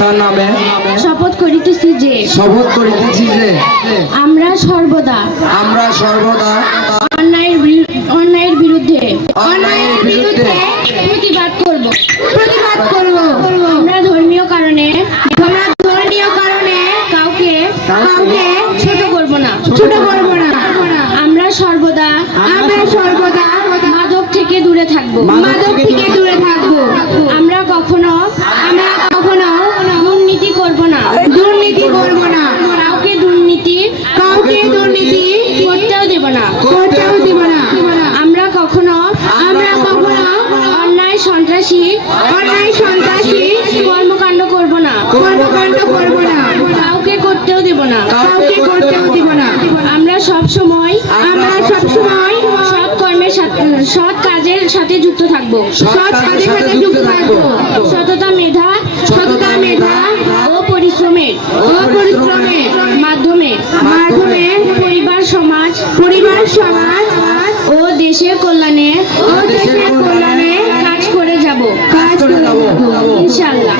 আত্মার নামে? শপথ করিতেছি যে শপথ করিতেছি যে আমরা সর্বদা আমরা সর্বদা অন্যায়ের অন্যায়ের বিরুদ্ধে অন্যায়ের বিরুদ্ধে প্রতিবাদ করব। প্রতিবাদ করব। আমরা ধর্মীয় কারণে আমরা ধর্মীয় কারণে কাউকে কাউকে ছোট করব না। ছোট করব না। আমরা সর্বদা আমরা সর্বদা মাদক থেকে দূরে থাকব। মাদক থেকে দূরে থাকব। আমরা কখনো আমরা কর্মকাণ্ড করব না। কাউকে করতেও দেব না। কাউকে করতেও দিব না। আমরা সব সময় আমরা সবসময় সৎ কর্মের সাথে সৎ কাজের সাথে যুক্ত থাকব। সৎ কাজের সাথে যুক্ত থাকব। সততা মেধা সততা মেধা ও পরিশ্রমের। ও পরিশ্রমের মাধ্যমে। মাধ্যমে পরিবার সমাজ পরিবার সমাজ ও দেশের কল্যাণে ও দেশের কল্যাণে কাজ করে যাব। কাজ করে যাব। ইনশাআল্লাহ।